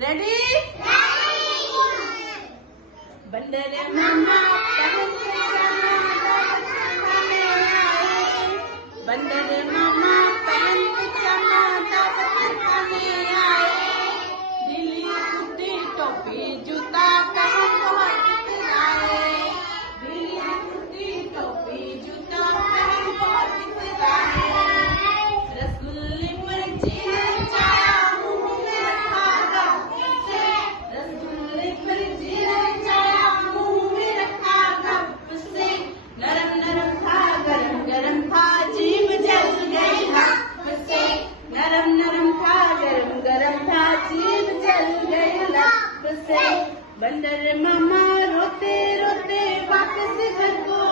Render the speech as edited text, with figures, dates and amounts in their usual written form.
Ready? बंदर मामा पहन पजामा दावत खाने आए। बंदर मामा पहन पजामा दावत खाने आए। नीली कुर्ती टोपी जूता पहन बहुत इतराए। नीली कुर्ती टोपी जूता पहन बहुत इतराए। रसगुल्ले पर जीरे चाया मुंह में रखा गप से। रसगुल्ले पर जीरे चाया मुंह में रखा गप से। नरम नरम था गरम गरम था जीभ जल गई लप से। नरम नरम था गरम गरम था जीभ जल गई लप से। बंदर मामा रोते रोते वापस घर को